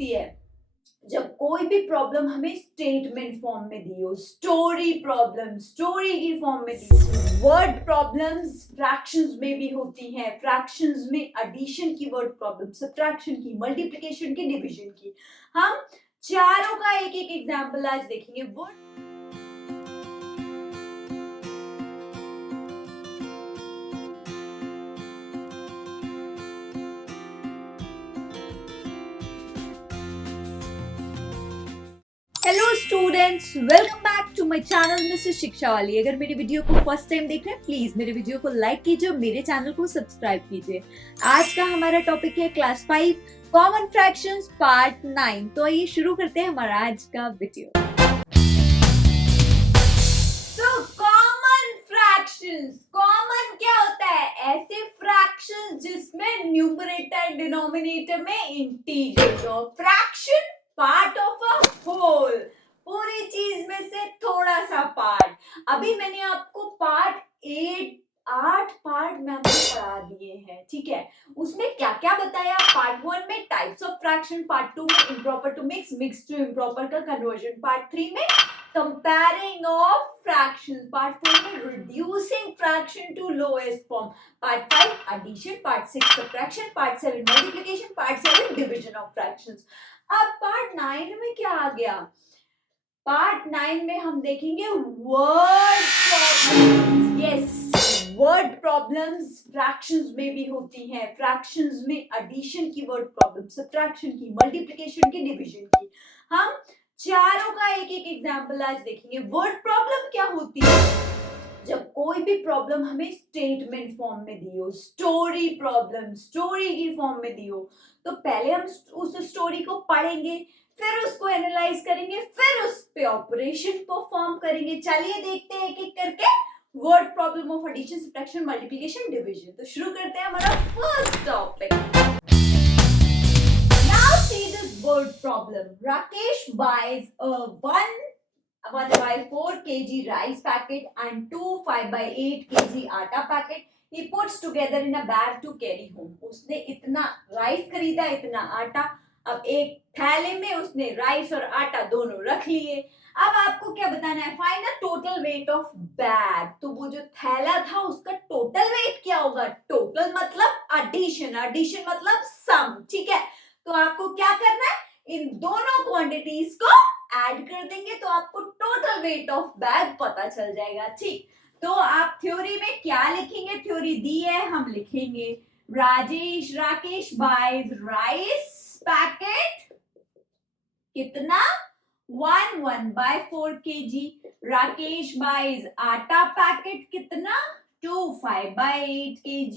होती है? जब कोई भी प्रॉब्लम हमें स्टेटमेंट फॉर्म में दी हो, स्टोरी प्रॉब्लम स्टोरी की फॉर्म में दी हो। वर्ड प्रॉब्लम्स फ्रैक्शंस में भी होती हैं, फ्रैक्शंस में एडिशन की वर्ड प्रॉब्लम, सब्ट्रैक्शन की, मल्टीप्लिकेशन की, डिवीजन की। हम चारों का एक एक एग्जांपल आज देखेंगे। Word hello students, welcome back to my channel Mrs Shiksha वाली। अगर मेरी वीडियो को फर्स्ट टाइम देख रहे हैं, प्लीज मेरे वीडियो को लाइक कीजिए और मेरे चैनल को सब्सक्राइब कीजिए। आज का हमारा टॉपिक है क्लास 5 कॉमन फ्रैक्शंस पार्ट 9। तो आइए शुरू करते हैं हमारा आज का वीडियो। तो कॉमन फ्रैक्शंस, कॉमन क्या होता है? ऐसे फ्रैक्शंस जिसमें न्यूमरेटर डिनोमिनेटर में इंटीजर्स हो। Fraction part of a whole, पूरी चीज में से थोड़ा सा पार्ट। अभी मैंने आपको पार्ट 8 पार्ट में आपको पढ़ा दिए हैं, ठीक है। उसमें क्या क्या बताया? पार्ट 1 में टाइप्स ऑफ फ्रैक्शन, पार्ट 2 में improper to mix, mix to improper का कन्वर्जन, पार्ट 3 में कंपेयरिंग ऑफ फ्रैक्शंस, पार्ट 4 में reducing fraction to lowest form, part 5 addition, part 6 subtraction, part 7 multiplication, part 7 division of fractions. अब part 9 में क्या आ गया? Part 9 में हम देखेंगे word problems. Yes, word problems fractions में भी होती हैं, फ्रैक्शंस में एडिशन की वर्ड प्रॉब्लम, सब्ट्रैक्शन की, मल्टीप्लिकेशन की, डिवीजन की। हम चारों का एक एक एग्जांपल आज देखेंगे। वर्ड प्रॉब्लम क्या होती है? जब कोई भी प्रॉब्लम हमें स्टेटमेंट फॉर्म में दी हो, स्टोरी प्रॉब्लम स्टोरी की फॉर्म में दी हो, तो पहले हम उस स्टोरी को पढ़ेंगे, फिर उसको एनालाइज करेंगे, फिर उस पे ऑपरेशन परफॉर्म करेंगे। चलिए देखते हैं एक एक करके word problem of addition, subtraction, multiplication, division. तो शुरू करते हैं हमारा first topic. Now see this word problem. Rakesh buys a 1/4 kg rice packet and 2 5/8 kg आटा packet. He puts together in a bag to carry home. उसने इतना rice खरीदा, इतना आटा। अब एक थैले में उसने राइस और आटा दोनों रख लिए। अब आपको क्या बताना है? Find the total weight of bag. तो वो जो थैला था उसका टोटल वेट क्या होगा? टोटल मतलब एडिशन, एडिशन मतलब सम, ठीक है। तो आपको क्या करना है? इन दोनों क्वांटिटीज को ऐड कर देंगे तो आपको टोटल वेट ऑफ बैग पता चल जाएगा, ठीक। तो आप थ्योरी में क्या लिखेंगे? थ्योरी दी है, हम लिखेंगे राकेश बाइज राइस पैकेट कितना? 1/4 kg। राकेश बाइज आटा पैकेट कितना? 5/8 kg।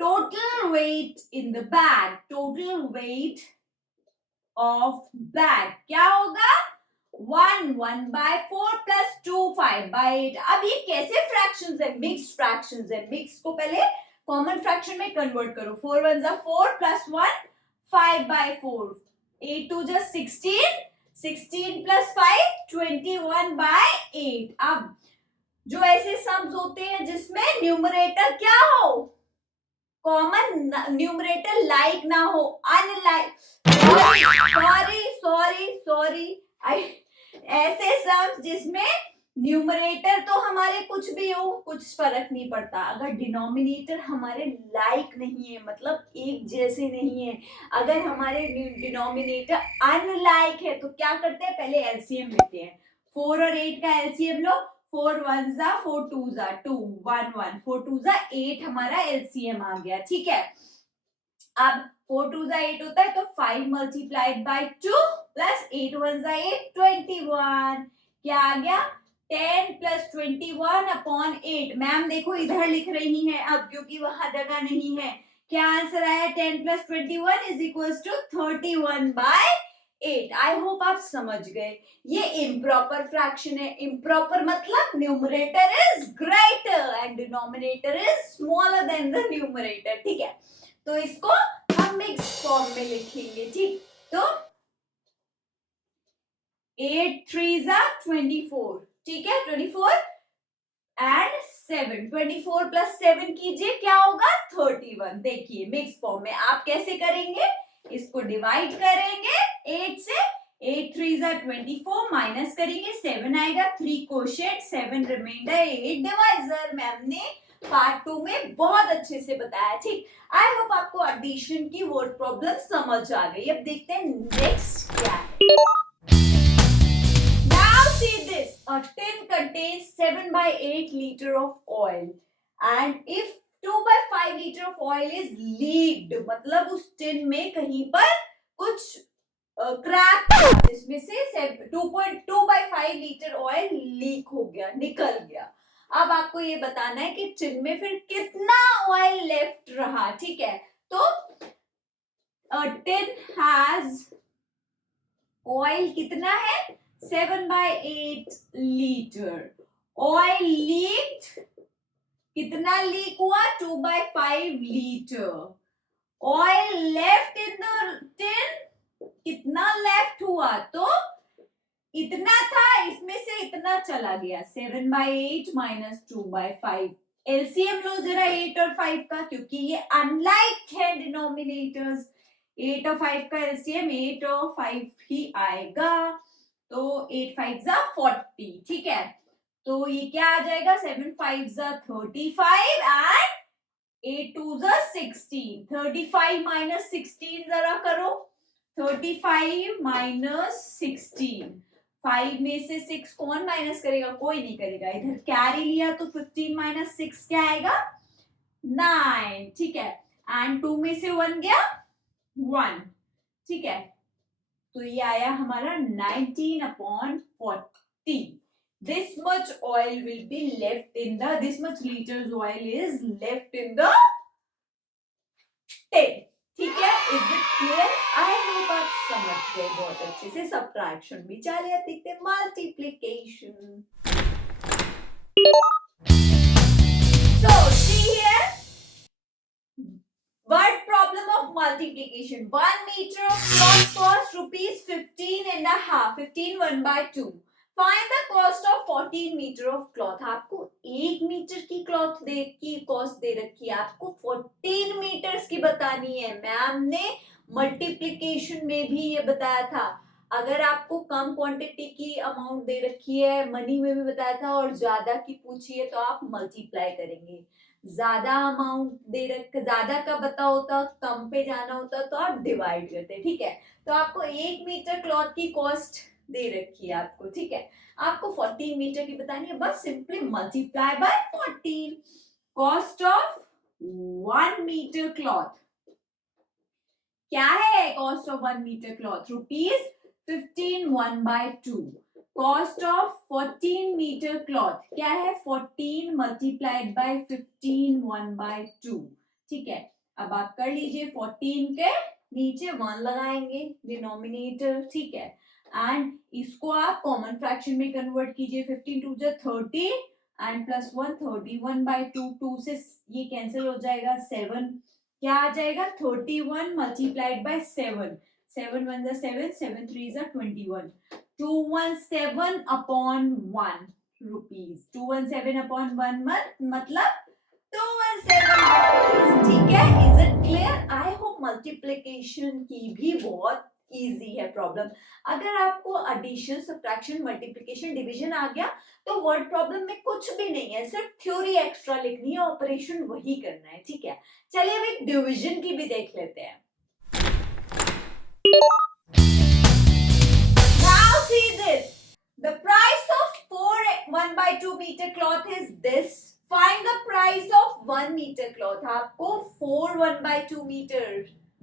Total weight in the bag, total weight of bag क्या होगा? 1/4 प्लस 5/8। अब ये कैसे फ्रैक्शंस है? मिक्स्ड फ्रैक्शंस है। मिक्स को पहले कॉमन फ्रैक्शन में कन्वर्ट करो। 4 1 4 प्लस 1 5/4, 8 2 16, 16 प्लस 5 21/8। अब जो ऐसे सम्स होते हैं जिसमें न्यूमरेटर क्या हो? कॉमन न्यूमरेटर लाइक ना हो, अनलाइक, सॉरी ऐसे सम्स जिसमें न्यूमरेटर तो हमारे कुछ भी हो, कुछ फर्क नहीं पड़ता। अगर डिनोमिनेटर हमारे लाइक नहीं है, मतलब एक जैसे नहीं है, अगर हमारे डिनोमिनेटर अनलाइक है, तो क्या करते हैं? पहले एलसीएम लेते हैं। 4 और 8 का एलसीएम लो। 4 1 4 2 2 1 1 4 2 8 हमारा एलसीएम आ गया, ठीक है। अब 4 2 8 होता है तो 5 मल्टीप्लाइड बाय 2 प्लस 8 1 8 21। क्या आ गया? 10 प्लस 21 अपॉन 8। मैम देखो इधर लिख रही हैं अब, क्योंकि वहां जगह नहीं है। क्या आंसर आया? 10 plus 21 is equal to 31/8। I hope आप समझ गए। ये इम्प्रॉपर फ्रैक्शन है। इम्प्रॉपर मतलब numerator is greater and denominator is smaller than the numerator, ठीक है। तो इसको हम मिक्स फॉर्म में लिखेंगे, ठीक। तो 8 3 24, ठीक है। 24 एंड 7, 24 प्लस 7 कीजिए, क्या होगा? 31। देखिए मिक्स फॉर्म में आप कैसे करेंगे? इसको डिवाइड करेंगे 8 से 8 3 जा 24 माइनस करेंगे 7 आएगा 3 कोशेंट 7 रिमाइंडर 8 डिवाइजर। मैम ने पार्ट 2 में बहुत अच्छे से बताया। ठीक, आई होप आपको एडिशन की वर्ड प्रॉब्लम समझ आ गई। अब देखते हैं नेक्स्ट क्या है। Now see this, a tin contains 7 by 8 liter of oil and if 2 by 5 liter of oil is leaked, मतलब उस टिन में कहीं पर कुछ क्रैक था जिसमें से 2.2 by 5 लीटर ऑयल लीक हो गया, निकल गया। अब आपको ये बताना है कि टिन में फिर कितना ऑयल लेफ्ट रहा। ठीक है, तो टिन हैज ऑयल कितना है 7 by 8 लीटर। ऑयल लीक्ड, कितना लीक हुआ 2 by 5 litre. Oil left in the tin, कितना लेफ्ट हुआ तो इतना था, इसमें से इतना चला गया 7 by 8 minus 2 by 5। एलसीएम लो जरा 8 और 5 का, क्योंकि ये अनलाइक है डिनोमिनेटर्स। 8 और 5 का एलसीएम 8 और 5 ही आएगा, तो 8 5 जा 40। ठीक है, तो ये क्या आ जाएगा 7 5 जा 35 एंड 8 2 जा 16। 35 माइनस 16 जरा करो, 35 माइनस 16। 5 में से 6 कौन माइनस करेगा, कोई नहीं करेगा। इधर कैरी लिया तो 15 माइनस 6 क्या आएगा 9। ठीक है, एंड 2 में से 1 गया 1। ठीक है, तो ये आया हमारा 19/40। This much oil will be left in the, this much liters oil is left in the tin। ठीक है, is it clear? I hope आप समझ गए बहुत अच्छे से। सब्ट्रैक्शन भी चलिए अब देखते हैं multiplication. So see here, word problem of multiplication. 1 meter of cloth cost rupees 15.5, 15 1/2। Find the cost of 14 meter of cloth। आपको 1 मीटर की क्लॉथ की कॉस्ट दे रखी है, आपको 14 मीटर्स की बतानी है। मैम ने मल्टीप्लिकेशन में भी ये बताया था, अगर आपको कम क्वांटिटी की अमाउंट दे रखी है, मनी में भी बताया था, और ज्यादा की पूछी है तो आप मल्टीप्लाई करेंगे। ज्यादा अमाउंट दे रख, ज्यादा का बता होता, कम पे जाना होता तो आप डिवाइड करते। ठीक है, तो आपको 1 मीटर क्लॉथ की कॉस्ट दे रखी है आपको। ठीक है, आपको 14 मीटर की बतानी है, बस simply multiply by 14। Cost of 1 metre cloth क्या है, cost of 1 metre cloth rupees 15 1/2। Cost of 14 metre cloth क्या है 14 मल्टीप्लाइड बाय 15 1/2। ठीक है, अब आप कर लीजिए, 14 के नीचे 1 लगाएंगे डिनोमिनेटर। ठीक है, एंड इसको आप कॉमन फ्रैक्शन में कन्वर्ट कीजिए। 15 2 जा 30 एंड प्लस 1 31/2। 2 से ये कैंसिल हो जाएगा, 7 क्या आ जाएगा 31 मल्टीप्लाइड बाय 7। 7 1 जा 7, 7 3 जा 21। 217/1 रुपीज। 217/1 मतलब 217 रुपीज। ठीक है, is it clear? I hope multiplication की भी बहुत इजी है प्रॉब्लम। अगर आपको एडिशन सब्ट्रैक्शन मल्टीप्लिकेशन डिवीजन आ गया तो वर्ड प्रॉब्लम में कुछ भी नहीं है, सिर्फ थ्योरी एक्स्ट्रा लिखनी है, ऑपरेशन वही करना है। ठीक है, चलिए अब एक डिवीजन की भी देख लेते हैं। Now see this, the price of 4 1/2 meter cloth is this। Find the price of 1 meter cloth। आपको 4 1/2 meter,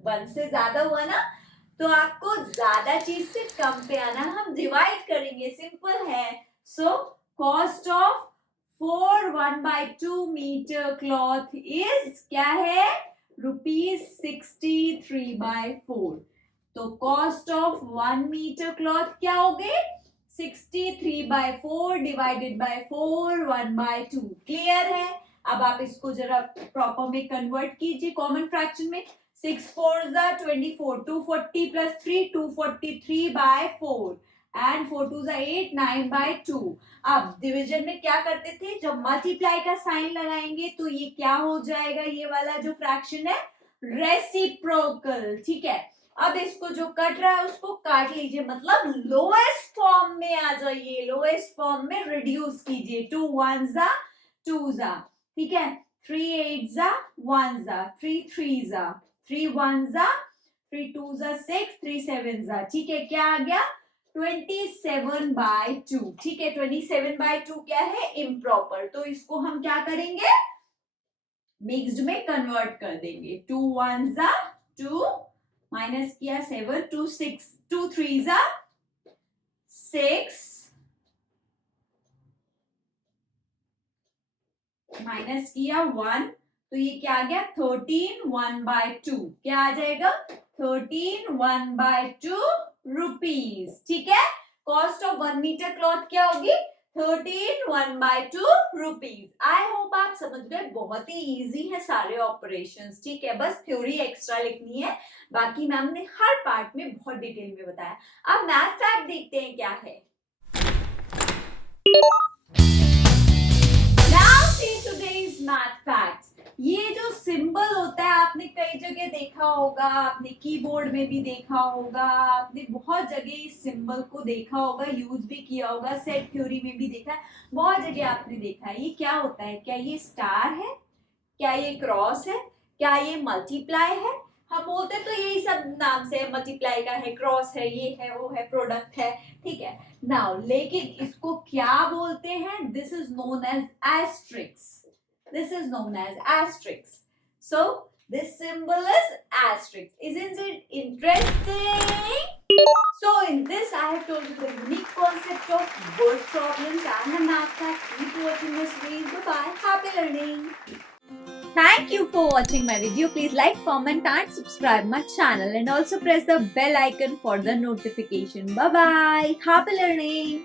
1 से ज्यादा हुआ ना, तो आपको ज्यादा चीज से कम पे आना, हम डिवाइड करेंगे, सिंपल है। So cost of 4 1/2 metre cloth is क्या है रुपीज 63/4। तो कॉस्ट ऑफ 1 मीटर क्लॉथ क्या हो गए 63/4 डिवाइडेड बाय 4 1/2। क्लियर है? अब आप इसको जरा प्रॉपर में कन्वर्ट कीजिए कॉमन फ्रैक्शन में। 6 4 जा 24, 240 प्लस 3 243/4 एंड 4 2 जा 8 9/2। अब डिवीजन में क्या करते थे, जब मल्टीप्लाई का साइन लगाएंगे तो ये क्या हो जाएगा, ये वाला जो फ्रैक्शन है रेसिप्रोकल। ठीक है, अब इसको जो कट रहा है उसको काट लीजिए, मतलब लोएस्ट फॉर्म में आ जाइए, लोएस्ट फॉर्म में रिड्यूस कीजिए। 2 1 जा 2 जा, ठीक है। 3 8 जा 1 जा, 3 3 जा, 3 1 जा, 3 2 जा 6, 3 7 जा, ठीक है। क्या आ गया 27/2, ठीक है। 27/2 क्या है इम्प्रॉपर, तो इसको हम क्या करेंगे मिक्स्ड में कन्वर्ट कर देंगे। 2 1 जा 2 माइनस किया 7, 2 6, 2 3 जा 6 माइनस किया 1, तो ये क्या आ गया 13 1/2, क्या आ जाएगा 13 1/2 रुपीज, ठीक है। कॉस्ट ऑफ 1 मीटर क्लॉथ क्या होगी 13 1/2 रुपीज। आई होप आप समझ गए, बहुत ही इजी है सारे ऑपरेशंस, ठीक है। बस थ्योरी एक्स्ट्रा लिखनी है, बाकी मैम ने हर पार्ट में बहुत डिटेल में बताया। अब मैथ फैक्ट देखते हैं क्या है। Now see today's math facts. ये जो सिंबल होता है आपने कई जगह देखा होगा, आपने कीबोर्ड में भी देखा होगा, आपने बहुत जगह इस सिंबल को देखा होगा, यूज भी किया होगा, सेट थ्योरी में भी देखा है, बहुत जगह आपने देखा है। ये क्या होता है, क्या ये स्टार है, क्या ये क्रॉस है, क्या ये मल्टीप्लाई है। हम बोलते हैं तो यही सब नाम से, मल्टीप्लाई का है, क्रॉस है, ये है, वो है, प्रोडक्ट है, ठीक है। नाउ लेकिन इसको क्या बोलते हैं, this is known as asterisk, this is known as asterisk. So this symbol is asterisk. Isn't it interesting? So in this I have told you the unique concept of word problems and the math fact. Keep watching this series. Bye bye. Happy learning. Thank you for watching my video. Please like, comment and subscribe my channel, and also press the bell icon for the notification. Bye bye. Happy learning.